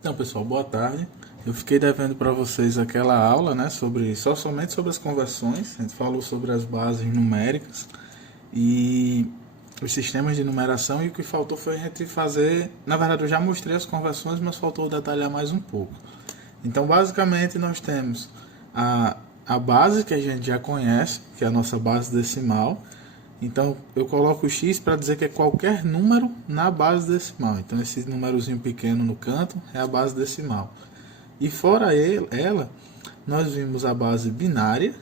Então, pessoal, boa tarde. Eu fiquei devendo para vocês aquela aula, né, somente sobre as conversões. A gente falou sobre as bases numéricas e os sistemas de numeração, e o que faltou foi a gente fazer, na verdade eu já mostrei as conversões, mas faltou detalhar mais um pouco. Então, basicamente, nós temos a base que a gente já conhece, que é a nossa base decimal. Então, eu coloco o x para dizer que é qualquer número na base decimal. Então, esse númerozinho pequeno no canto é a base decimal. E fora ela, nós vimos a base binária,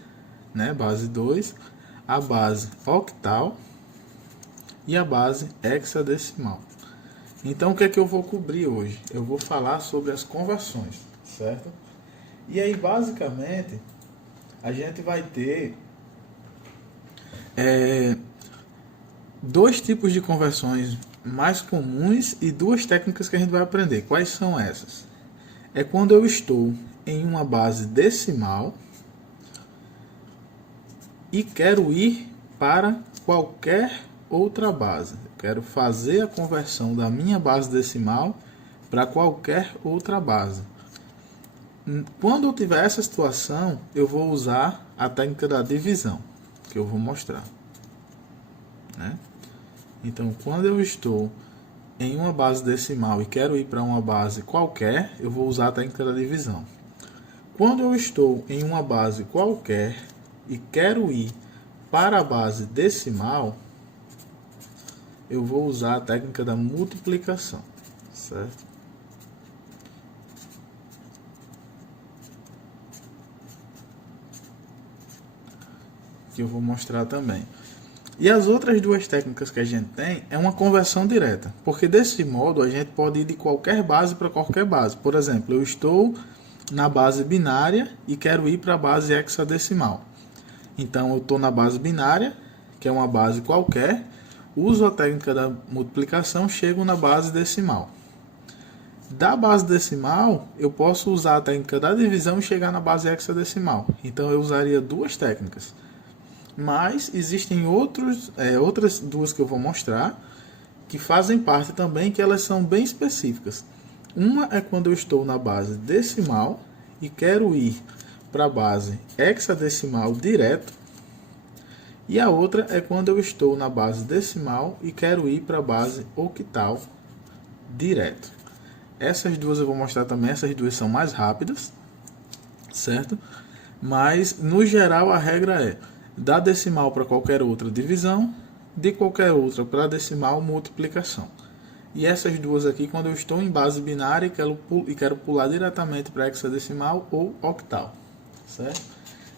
né, base 2, a base octal e a base hexadecimal. Então, o que é que eu vou cobrir hoje? Eu vou falar sobre as conversões, certo? E aí, basicamente, a gente vai ter dois tipos de conversões mais comuns e duas técnicas que a gente vai aprender. Quais são essas? É quando eu estou em uma base decimal e quero ir para qualquer outra base. Eu quero fazer a conversão da minha base decimal para qualquer outra base. Quando eu tiver essa situação, eu vou usar a técnica da divisão, que eu vou mostrar, né? Então, quando eu estou em uma base decimal e quero ir para uma base qualquer, eu vou usar a técnica da divisão. Quando eu estou em uma base qualquer e quero ir para a base decimal, eu vou usar a técnica da multiplicação, certo? Que eu vou mostrar também. E as outras duas técnicas que a gente tem é uma conversão direta, porque desse modo a gente pode ir de qualquer base para qualquer base. Por exemplo, eu estou na base binária e quero ir para a base hexadecimal. Então eu estou na base binária, que é uma base qualquer, uso a técnica da multiplicação, chego na base decimal. Da base decimal, eu posso usar a técnica da divisão e chegar na base hexadecimal. Então eu usaria duas técnicas. Mas existem outras duas que eu vou mostrar, que fazem parte também, que elas são bem específicas. Uma é quando eu estou na base decimal e quero ir para a base hexadecimal direto. E a outra é quando eu estou na base decimal e quero ir para a base octal direto. Essas duas eu vou mostrar também, essas duas são mais rápidas, certo? Mas, no geral, a regra é da decimal para qualquer outra divisão, de qualquer outra para decimal multiplicação. E essas duas aqui, quando eu estou em base binária e quero pular diretamente para hexadecimal ou octal, certo?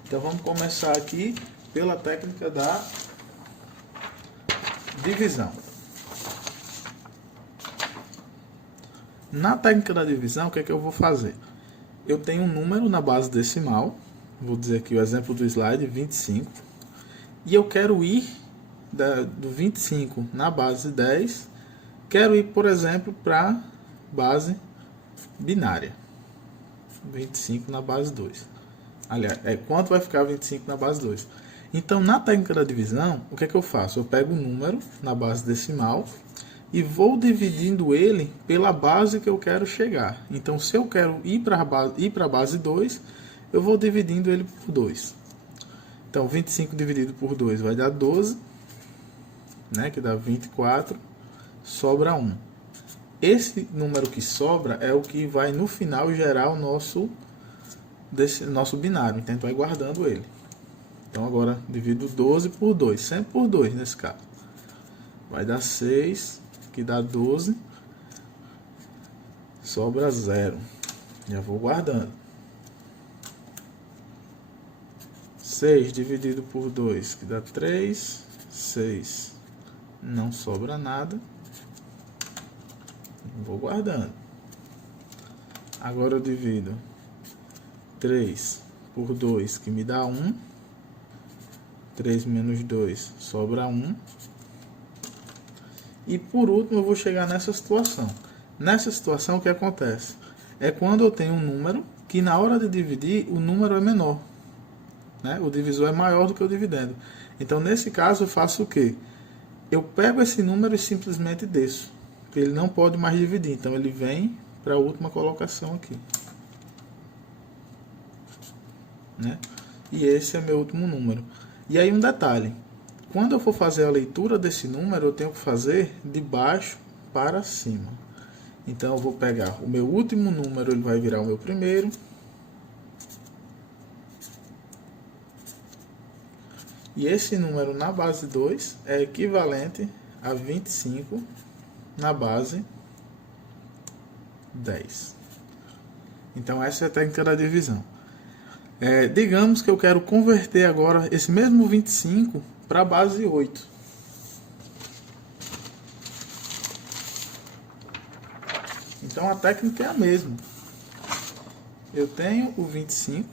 Então vamos começar aqui pela técnica da divisão. Na técnica da divisão, o que é que eu vou fazer? Eu tenho um número na base decimal, vou dizer aqui o exemplo do slide, 25, e eu quero ir do 25 na base 10, quero ir, por exemplo, para a base binária, 25 na base 2. Aliás, quanto vai ficar 25 na base 2? Então, na técnica da divisão, o que é que eu faço? Eu pego o número na base decimal e vou dividindo ele pela base que eu quero chegar. Então, se eu quero ir para a base 2, eu vou dividindo ele por 2. Então, 25 dividido por 2 vai dar 12, né, que dá 24, sobra 1. Esse número que sobra é o que vai, no final, gerar o nosso binário. Então, a gente vai guardando ele. Então, agora, divido 12 por 2, sempre por 2 nesse caso. Vai dar 6, que dá 12, sobra 0. Já vou guardando. 6 dividido por 2, que dá 3, 6. Não sobra nada. Vou guardando. Agora eu divido 3 por 2, que me dá 1. 3 menos 2, sobra 1. E por último eu vou chegar nessa situação. Nessa situação o que acontece? É quando eu tenho um número que na hora de dividir o número é menor, né? O divisor é maior do que o dividendo. Então nesse caso eu faço o quê? Eu pego esse número e simplesmente desço, porque ele não pode mais dividir. Então ele vem para a última colocação aqui, né? E esse é meu último número. E aí um detalhe, quando eu for fazer a leitura desse número, eu tenho que fazer de baixo para cima. Então eu vou pegar o meu último número, ele vai virar o meu primeiro. E esse número na base 2 é equivalente a 25 na base 10. Então essa é a técnica da divisão. Digamos que eu quero converter agora esse mesmo 25 para a base 8. Então a técnica é a mesma. Eu tenho o 25,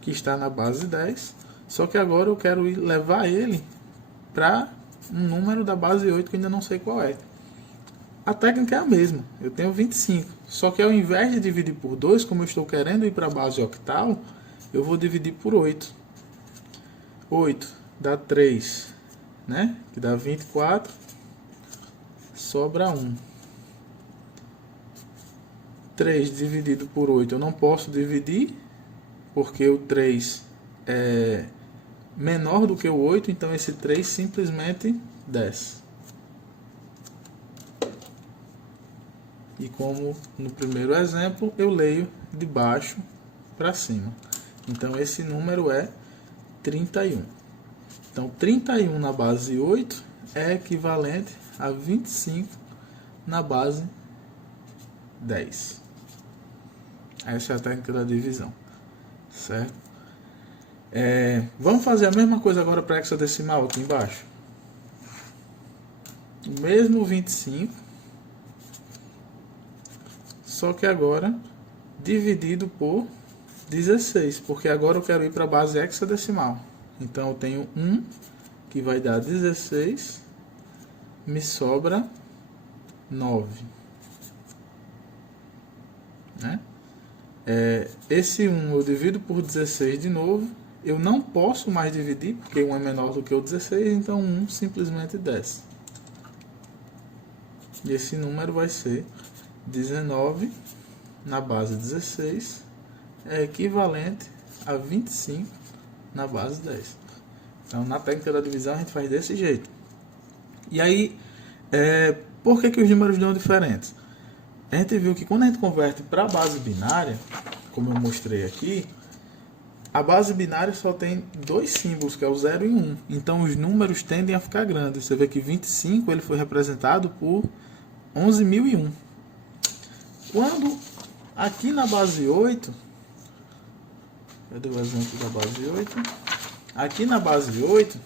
que está na base 10, só que agora eu quero levar ele para um número da base 8 que eu ainda não sei qual é. A técnica é a mesma, eu tenho 25, só que ao invés de dividir por 2, como eu estou querendo ir para a base octal, eu vou dividir por 8. 8 dá 3, né? Que dá 24, sobra 1. 3 dividido por 8 eu não posso dividir, porque o 3 é menor do que o 8, então esse 3 simplesmente desce. E como no primeiro exemplo, eu leio de baixo para cima. Então esse número é 31. Então 31 na base 8 é equivalente a 25 na base 10. Essa é a técnica da divisão. Certo? Vamos fazer a mesma coisa agora para hexadecimal aqui embaixo. O mesmo 25, só que agora dividido por 16, porque agora eu quero ir para a base hexadecimal. Então eu tenho 1 que vai dar 16, me sobra 9. Né? Esse 1 eu divido por 16 de novo. Eu não posso mais dividir, porque 1 é menor do que o 16, então 1 simplesmente desce. E esse número vai ser 19 na base 16, é equivalente a 25 na base 10. Então, na técnica da divisão, a gente faz desse jeito. E aí, por que os números dão diferentes? A gente viu que quando a gente converte para a base binária, como eu mostrei aqui, a base binária só tem dois símbolos, que é o 0 e 1. Então os números tendem a ficar grandes. Você vê que 25 ele foi representado por 11.001. Quando aqui na base 8, cadê o exemplo da base 8? Aqui na base 8,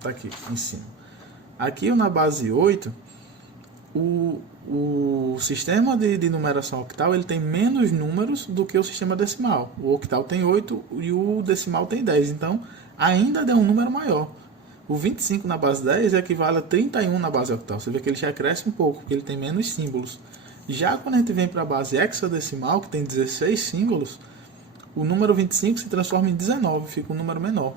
tá aqui em cima. Aqui na base 8, o sistema de numeração octal ele tem menos números do que o sistema decimal. O octal tem 8 e o decimal tem 10. Então, ainda é um número maior. O 25 na base 10 equivale a 31 na base octal. Você vê que ele já cresce um pouco, porque ele tem menos símbolos. Já quando a gente vem para a base hexadecimal, que tem 16 símbolos, o número 25 se transforma em 19, fica um número menor.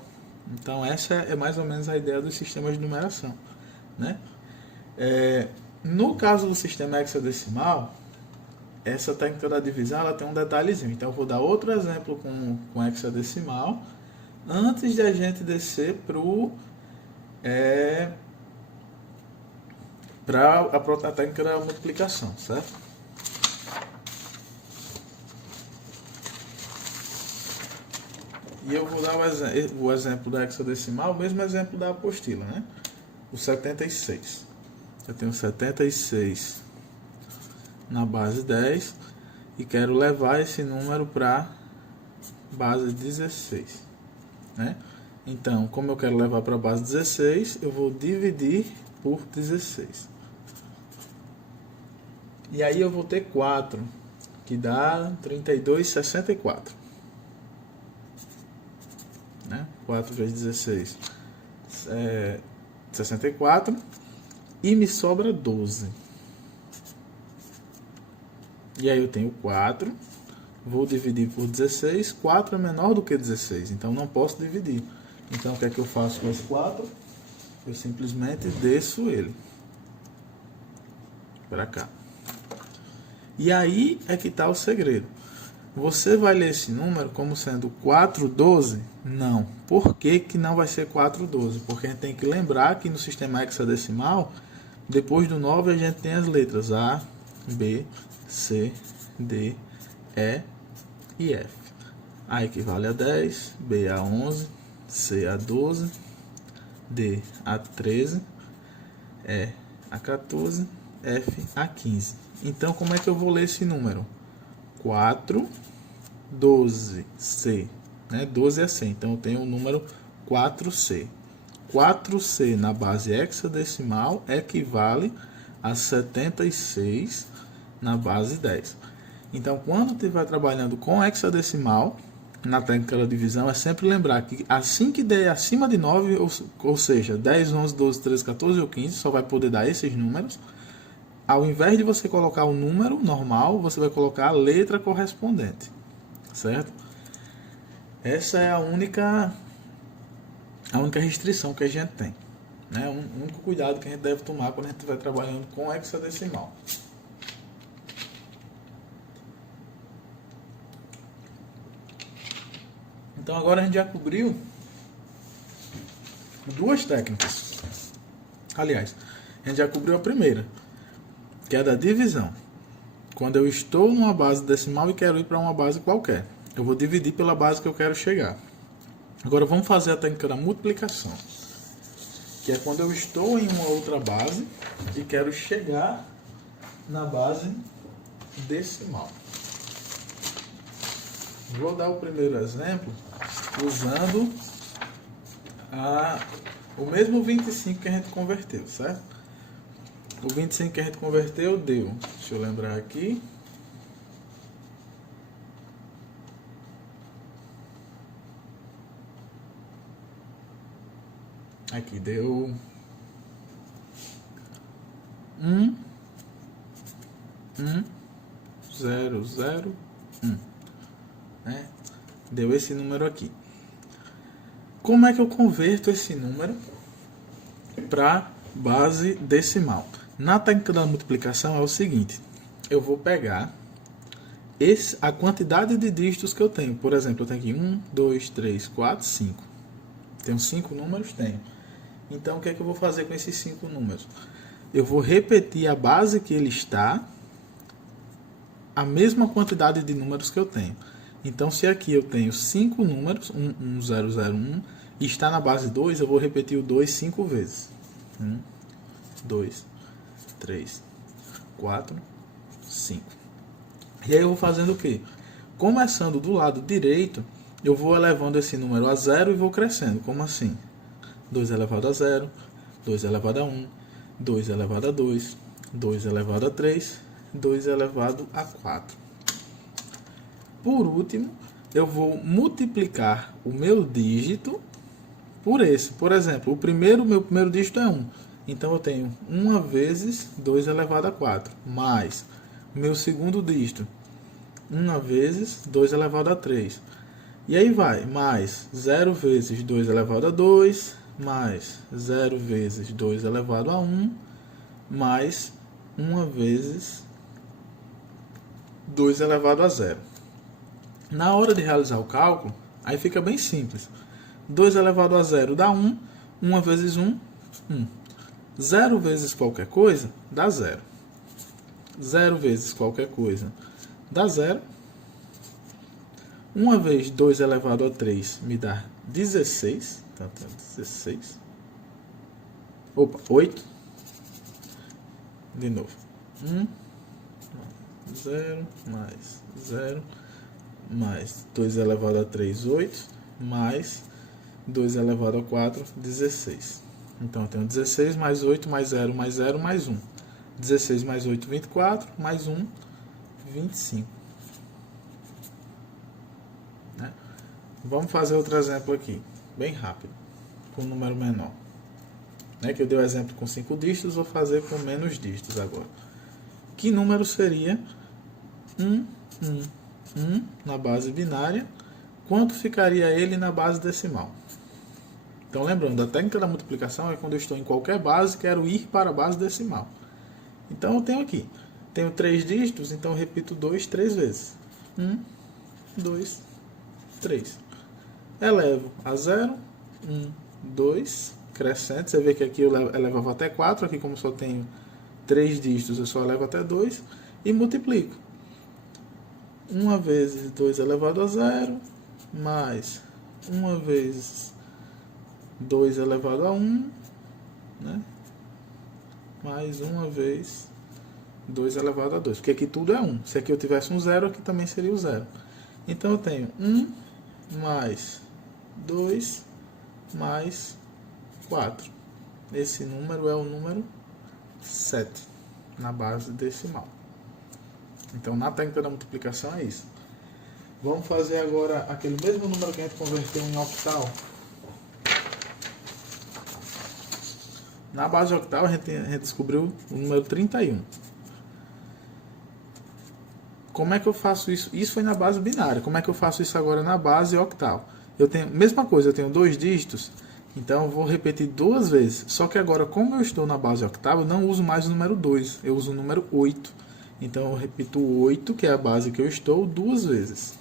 Então, essa é mais ou menos a ideia dos sistemas de numeração, né? No caso do sistema hexadecimal, essa técnica da divisão ela tem um detalhezinho. Então, eu vou dar outro exemplo com hexadecimal, antes de a gente descer para a técnica da multiplicação, certo? E eu vou dar o exemplo da hexadecimal, o mesmo exemplo da apostila, né? O 76. Eu tenho 76 na base 10 e quero levar esse número para base 16, né? Então, como eu quero levar para a base 16, eu vou dividir por 16. E aí eu vou ter 4, que dá 32,64. Né? 4 vezes 16 é 64. E me sobra 12. E aí eu tenho 4. Vou dividir por 16. 4 é menor do que 16. Então não posso dividir. Então o que é que eu faço com esse 4? Eu simplesmente desço ele para cá. E aí é que está o segredo. Você vai ler esse número como sendo 412? Não. Por que que não vai ser 412? Porque a gente tem que lembrar que no sistema hexadecimal, depois do 9 a gente tem as letras A, B, C, D, E e F. A equivale a 10, B a 11, C a 12, D a 13, E a 14, F a 15. Então, como é que eu vou ler esse número? 4, 12, C. Né? 12 é C, então eu tenho o número 4C. 4C na base hexadecimal equivale a 76 na base 10. Então, quando estiver trabalhando com hexadecimal, na técnica da divisão, é sempre lembrar que assim que der acima de 9, ou seja, 10, 11, 12, 13, 14 ou 15, só vai poder dar esses números. Ao invés de você colocar o número normal, você vai colocar a letra correspondente, certo? Essa é a única restrição que a gente tem, né? O único cuidado que a gente deve tomar quando a gente estiver trabalhando com hexadecimal. Então agora a gente já cobriu duas técnicas. Aliás, a gente já cobriu a primeira, que é a da divisão. Quando eu estou numa base decimal e quero ir para uma base qualquer, eu vou dividir pela base que eu quero chegar. Agora vamos fazer a técnica da multiplicação, que é quando eu estou em uma outra base e quero chegar na base decimal. Vou dar o primeiro exemplo usando o mesmo 25 que a gente converteu, certo? O 25 que a gente converteu deu, deixa eu lembrar aqui, aqui deu 0, 0, 1. Né? Deu esse número aqui. Como é que eu converto esse número para base decimal? Na técnica da multiplicação é o seguinte: eu vou pegar a quantidade de dígitos que eu tenho. Por exemplo, eu tenho aqui 1, 2, 3, 4, 5. Tenho 5 números? Tenho. Então, o que é que eu vou fazer com esses 5 números? Eu vou repetir a base que ele está, a mesma quantidade de números que eu tenho. Então, se aqui eu tenho 5 números, 1, 1, 0, 0, 1, e está na base 2, eu vou repetir o 2 5 vezes. 1, 2, 3, 4, 5. E aí eu vou fazendo o quê? Começando do lado direito, eu vou elevando esse número a 0 e vou crescendo. Como assim? 2 elevado a 0, 2 elevado a 1, 2 elevado a 2, 2 elevado a 3, 2 elevado a 4. Por último, eu vou multiplicar o meu dígito por esse. Por exemplo, meu primeiro dígito é 1. Então, eu tenho 1 vezes 2 elevado a 4. Mais meu segundo dígito, 1 vezes 2 elevado a 3. E aí vai, mais 0 vezes 2 elevado a 2, mais 0 vezes 2 elevado a 1, mais 1 vezes 2 elevado a 0. Na hora de realizar o cálculo, aí fica bem simples. 2 elevado a 0 dá 1, 1 vezes 1, 1. 0 vezes qualquer coisa dá 0. 0 vezes qualquer coisa dá 0. 1 vezes 2 elevado a 3 me dá 16. Então, 16. Opa, 8. De novo. 1, 0, mais 0, mais 2 elevado a 3, 8, mais 2 elevado a 4, 16. Então, eu tenho 16 mais 8 mais 0 mais 0 mais 1. 16 mais 8, 24, mais 1, 25. Né? Vamos fazer outro exemplo aqui, bem rápido, com um número menor. Que eu dei o exemplo com 5 dígitos, vou fazer com menos dígitos agora. Que número seria 1, 1, 1 na base binária? Quanto ficaria ele na base decimal? Então, lembrando, a técnica da multiplicação é quando eu estou em qualquer base, quero ir para a base decimal. Então, eu tenho aqui, tenho 3 dígitos, então eu repito 2 3 vezes. 1, 2, 3. Elevo a 0, 1, 2, crescente. Você vê que aqui eu elevava até 4, aqui como só tenho 3 dígitos, eu só elevo até 2 e multiplico. 1 vezes 2 elevado a 0, mais 1 vezes 2 elevado a 1, né? Mais 1 vez 2 elevado a 2, porque aqui tudo é 1. Se aqui eu tivesse um 0, aqui também seria o 0. Então eu tenho 1 mais 2 mais 4. Esse número é o número 7 na base decimal. Então, na técnica da multiplicação é isso. Vamos fazer agora aquele mesmo número que a gente converteu em octal. Na base octal, a gente descobriu o número 31. Como é que eu faço isso? Isso foi na base binária. Como é que eu faço isso agora na base octal? Eu tenho, mesma coisa, eu tenho 2 dígitos, então eu vou repetir 2 vezes. Só que agora, como eu estou na base octal, eu não uso mais o número 2, eu uso o número 8. Então eu repito o 8, que é a base que eu estou, 2 vezes.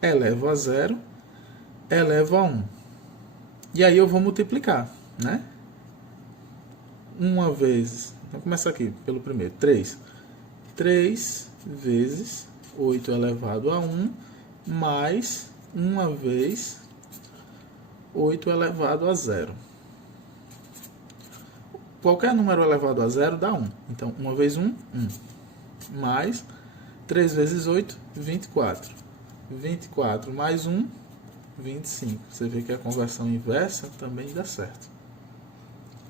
Elevo a 0, elevo a 1. E aí eu vou multiplicar, né? 1 vezes, vamos começar aqui pelo primeiro, 3. 3 vezes 8 elevado a 1, mais 1 vez 8 elevado a 0. Qualquer número elevado a 0 dá 1. Então, 1 vezes 1, 1. Mais 3 vezes 8, 24. 24 mais 1, 25. Você vê que a conversão inversa também dá certo.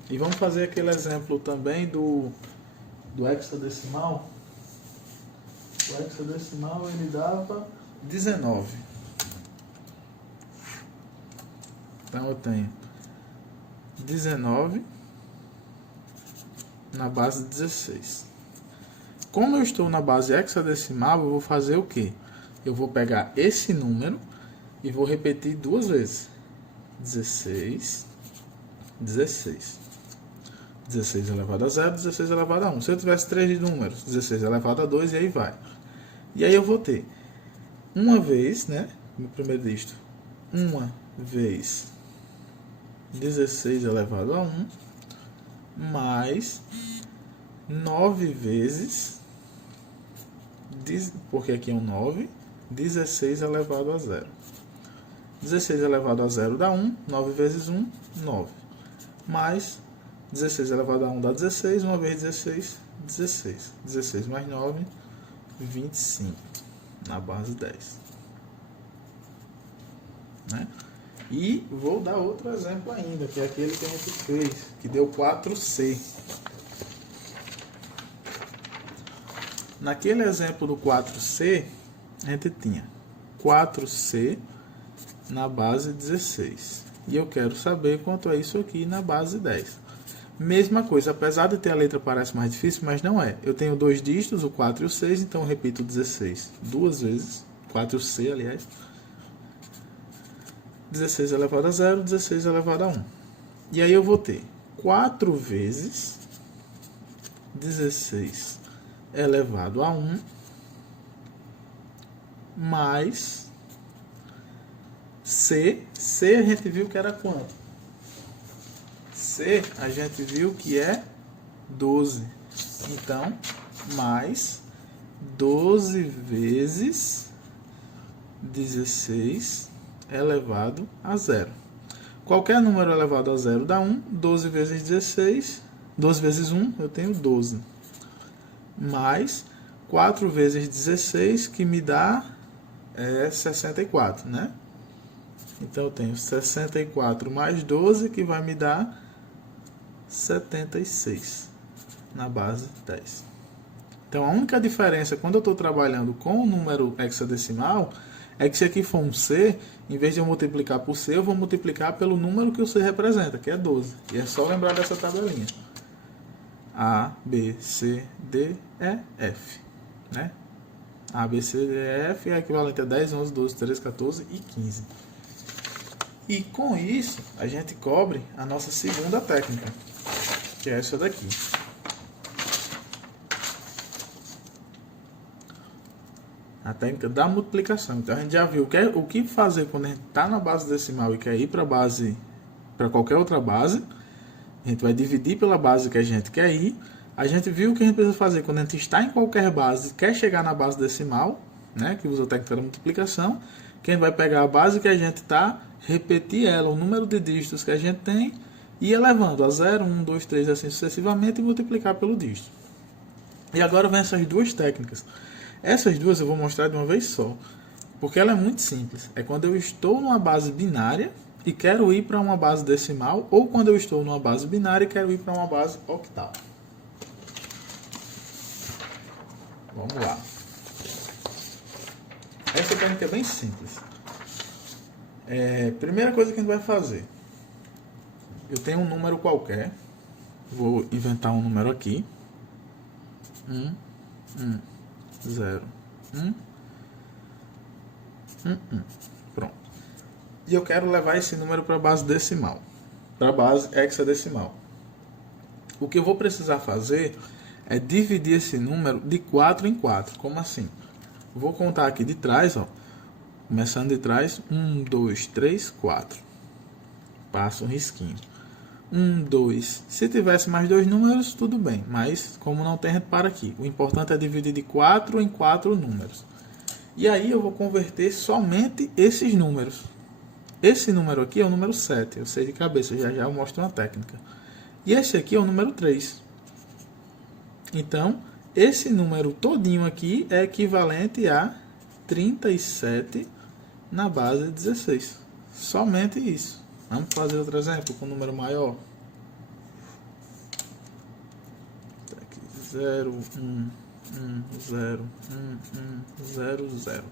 E vamos fazer aquele exemplo também do hexadecimal. O hexadecimal ele dava 19. Então eu tenho 19 na base 16. Como eu estou na base hexadecimal, eu vou fazer o quê? Eu vou pegar esse número e vou repetir 2 vezes. 16, 16. 16 elevado a 0, 16 elevado a 1. Se eu tivesse 3 números, 16 elevado a 2 e aí vai. E aí eu vou ter 1 vez, né? No primeiro dígito, 1 vez 16 elevado a 1, mais 9 vezes, porque aqui é um 9, 16 elevado a 0. 16 elevado a 0 dá 1, 9 vezes 1, 9. Mais 16 elevado a 1 dá 16, 1 vezes 16, 16. 16 mais 9, 25, na base 10. Né? E vou dar outro exemplo ainda, que é aquele que a gente fez, que deu 4C. Naquele exemplo do 4C, a gente tinha 4C na base 16. E eu quero saber quanto é isso aqui na base 10. Mesma coisa, apesar de ter a letra parece mais difícil, mas não é. Eu tenho 2 dígitos, o 4 e o 6, então eu repito 16 2 vezes. 4C, aliás. 16 elevado a 0, 16 elevado a 1. E aí eu vou ter 4 vezes 16 elevado a 1 mais C. C a gente viu que era quanto? C a gente viu que é 12. Então, mais 12 vezes 16 elevado a 0. Qualquer número elevado a 0 dá 1. 12 vezes 16, 12 vezes 1, eu tenho 12. Mais 4 vezes 16, que me dá 64, né? Então eu tenho 64 mais 12, que vai me dar 76 na base 10. Então a única diferença quando eu estou trabalhando com o número hexadecimal é que se aqui for um C, em vez de eu multiplicar por C, eu vou multiplicar pelo número que o C representa, que é 12. E é só lembrar dessa tabelinha. A, B, C, D, E, F. Né? A, B, C, D, E, F é equivalente a 10, 11, 12, 13, 14 e 15. E com isso, a gente cobre a nossa segunda técnica, que é essa daqui. A técnica da multiplicação. Então, a gente já viu o que fazer quando a gente está na base decimal e quer ir para qualquer outra base. A gente vai dividir pela base que a gente quer ir. A gente viu o que a gente precisa fazer quando a gente está em qualquer base e quer chegar na base decimal, né, que usa a técnica da multiplicação. Que a gente vai pegar a base que a gente está, repetir ela, o número de dígitos que a gente tem, e elevando a 0, 1, 2, 3, assim sucessivamente, e multiplicar pelo dígito. E agora vem essas duas técnicas. Essas duas eu vou mostrar de uma vez só, porque ela é muito simples. É quando eu estou numa base binária e quero ir para uma base decimal, ou quando eu estou numa base binária e quero ir para uma base octal. Vamos lá. Essa técnica é bem simples. Primeira coisa que a gente vai fazer. Eu tenho um número qualquer. Vou inventar um número aqui. 0, 1. Pronto. E eu quero levar esse número para a base decimal. Para a base hexadecimal. O que eu vou precisar fazer é dividir esse número de 4 em 4. Como assim? Vou contar aqui de trás, ó. Começando de trás, 1, 2, 3, 4. Passo um risquinho. 1, 2. Se tivesse mais dois números, tudo bem. Mas, como não tem, a gente para aqui. O importante é dividir de 4 em 4 números. E aí eu vou converter somente esses números. Esse número aqui é o número 7. Eu sei de cabeça, já eu mostro uma técnica. E esse aqui é o número 3. Então, esse número todinho aqui é equivalente a 37 na base 16. Somente isso. Vamos fazer outro exemplo com um número maior. 0, 1, 1, 0, 1, 1, 0, 0.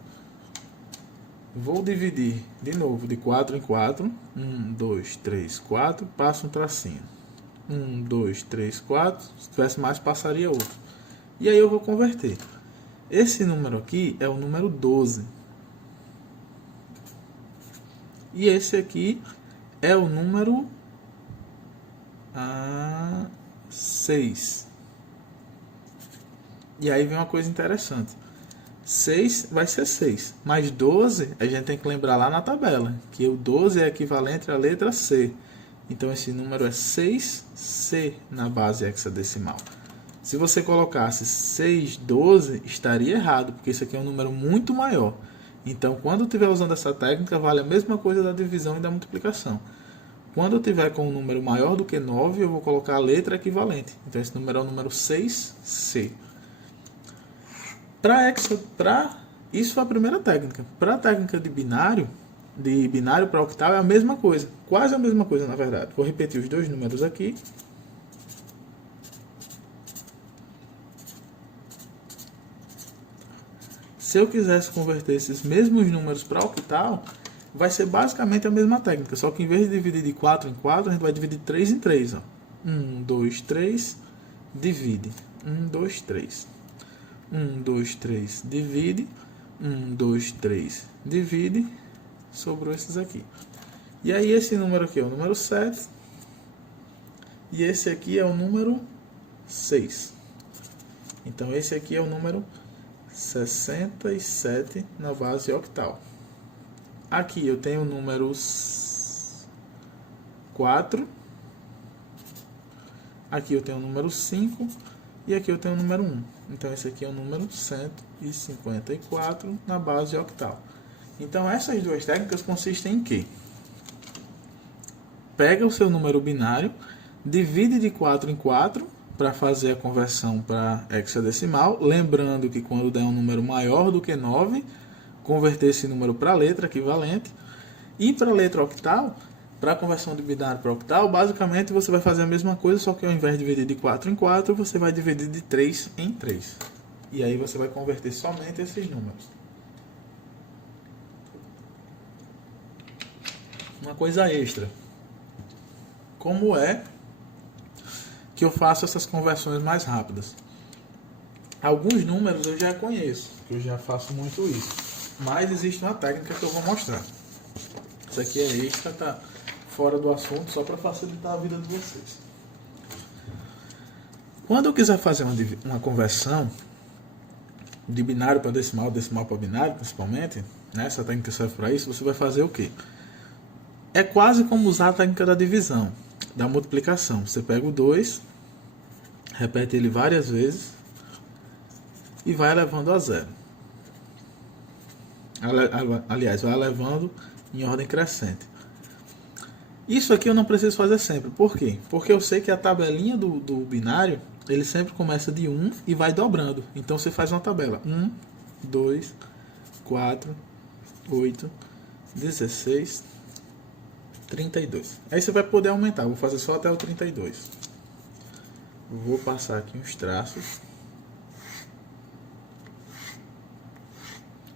Vou dividir de novo de 4 em 4. 1, 2, 3, 4. Passo um tracinho. 1, 2, 3, 4. Se tivesse mais, passaria outro. E aí eu vou converter. Esse número aqui é o número 12. E esse aqui é o número 6. E aí vem uma coisa interessante. 6 vai ser 6. Mas 12, a gente tem que lembrar lá na tabela. Que o 12 é equivalente à letra C. Então esse número é 6C na base hexadecimal. Se você colocasse 612, estaria errado, porque isso aqui é um número muito maior. Então, quando eu estiver usando essa técnica, vale a mesma coisa da divisão e da multiplicação. Quando eu tiver com um número maior do que 9, eu vou colocar a letra equivalente. Então, esse número é o número 6C. Isso foi a primeira técnica. Para a técnica de binário para octal, é a mesma coisa. Quase a mesma coisa, na verdade. Vou repetir os dois números aqui. Se eu quisesse converter esses mesmos números para octal, vai ser basicamente a mesma técnica, só que em vez de dividir de 4 em 4, a gente vai dividir de 3 em 3. 1, 2, 3, divide. 1, 2, 3. 1, 2, 3, divide. 1, 2, 3, divide. Sobrou esses aqui. E aí esse número aqui é o número 7. E esse aqui é o número 6. Então esse aqui é o número 67 na base octal. Aqui eu tenho o número 4. Aqui eu tenho o número 5. E aqui eu tenho o número 1. Então esse aqui é o número 154 na base octal. Então essas duas técnicas consistem em quê? Pega o seu número binário, divide de 4 em 4 para fazer a conversão para hexadecimal, lembrando que quando der um número maior do que 9, converter esse número para a letra equivalente. E para a letra octal, para a conversão de binário para octal, basicamente você vai fazer a mesma coisa, só que ao invés de dividir de 4 em 4, você vai dividir de 3 em 3. E aí você vai converter somente esses números. Uma coisa extra. Como é que eu faço essas conversões mais rápidas? Alguns números eu já conheço, eu já faço muito isso. Mas existe uma técnica que eu vou mostrar. Isso aqui é extra, tá fora do assunto, só para facilitar a vida de vocês. Quando eu quiser fazer uma conversão de binário para decimal, decimal para binário, principalmente, né, essa técnica serve para isso, você vai fazer o quê? É quase como usar a técnica da divisão, da multiplicação. Você pega o 2, repete ele várias vezes e vai elevando a zero. Aliás, vai elevando em ordem crescente. Isso aqui eu não preciso fazer sempre. Por quê? Porque eu sei que a tabelinha do binário, ele sempre começa de 1 e vai dobrando. Então você faz uma tabela. 1, 2, 4, 8, 16, 32. Aí você vai poder aumentar. Vou fazer só até o 32. Vou passar aqui uns traços.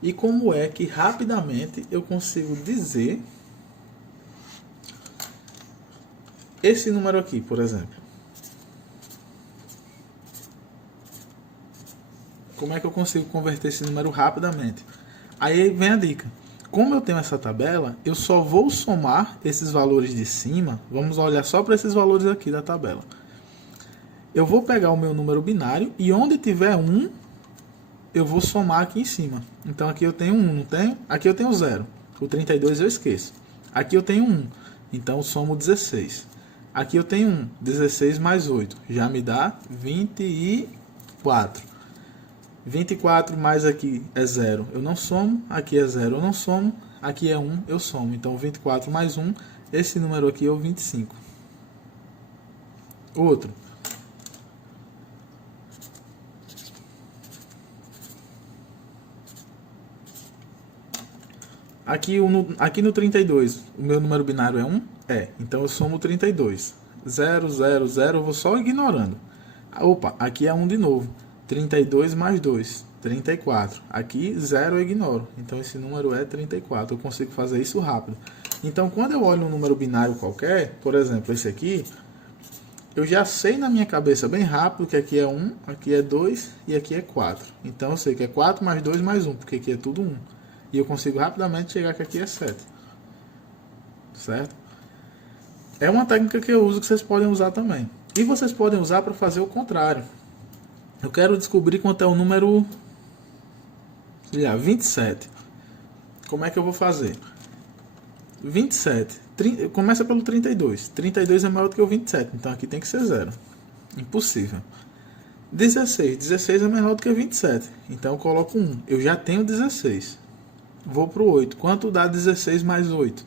E como é que rapidamente eu consigo dizer esse número aqui, por exemplo? Como é que eu consigo converter esse número rapidamente? Aí vem a dica. Como eu tenho essa tabela, eu só vou somar esses valores de cima. Vamos olhar só para esses valores aqui da tabela. Eu vou pegar o meu número binário e onde tiver 1, eu vou somar aqui em cima. Então aqui eu tenho 1, não tenho? Aqui eu tenho 0. O 32 eu esqueço. Aqui eu tenho 1, então eu somo 16. Aqui eu tenho 1, 16 mais 8, já me dá 24. 24 mais aqui é 0, eu não somo. Aqui é 0, eu não somo. Aqui é 1, eu somo. Então 24 mais 1, esse número aqui é o 25. Outro. Aqui no 32, o meu número binário é 1? É. Então eu somo 32. 0, 0, 0, eu vou só ignorando. Opa, aqui é 1 de novo. 32 mais 2, 34. Aqui 0 eu ignoro. Então esse número é 34. Eu consigo fazer isso rápido. Então quando eu olho um número binário qualquer, por exemplo esse aqui, eu já sei na minha cabeça bem rápido que aqui é 1, aqui é 2 e aqui é 4. Então eu sei que é 4 mais 2 mais 1, porque aqui é tudo 1. E eu consigo rapidamente chegar que aqui é 7. Certo? É uma técnica que eu uso que vocês podem usar também. E vocês podem usar para fazer o contrário. Eu quero descobrir quanto é o número 27. Como é que eu vou fazer? 27. Começa pelo 32. 32 é maior do que o 27. Então aqui tem que ser 0. Impossível. 16. 16 é menor do que 27. Então eu coloco 1. Eu já tenho 16. Vou para o 8. Quanto dá 16 mais 8?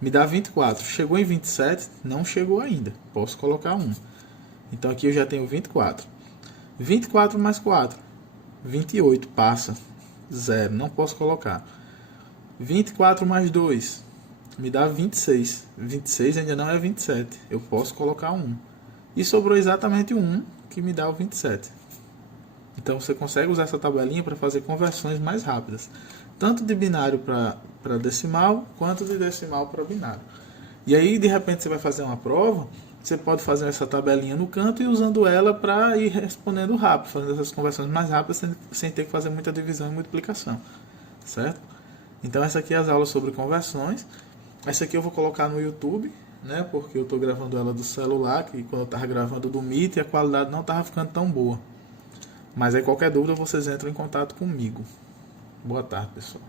Me dá 24. Chegou em 27? Não chegou ainda. Posso colocar 1. Então aqui eu já tenho 24. 24 mais 4. 28. Passa. 0. Não posso colocar. 24 mais 2. Me dá 26. 26 ainda não é 27. Eu posso colocar 1. E sobrou exatamente 1, que me dá o 27. Então você consegue usar essa tabelinha para fazer conversões mais rápidas. Tanto de binário para decimal, quanto de decimal para binário. E aí, de repente, você vai fazer uma prova, você pode fazer essa tabelinha no canto e usando ela para ir respondendo rápido, fazendo essas conversões mais rápidas, sem ter que fazer muita divisão e multiplicação. Certo? Então, essa aqui é as aulas sobre conversões. Essa aqui eu vou colocar no YouTube, né? Porque eu estou gravando ela do celular, que quando eu estava gravando do Meet, a qualidade não estava ficando tão boa. Mas aí qualquer dúvida vocês entram em contato comigo. Boa tarde, pessoal.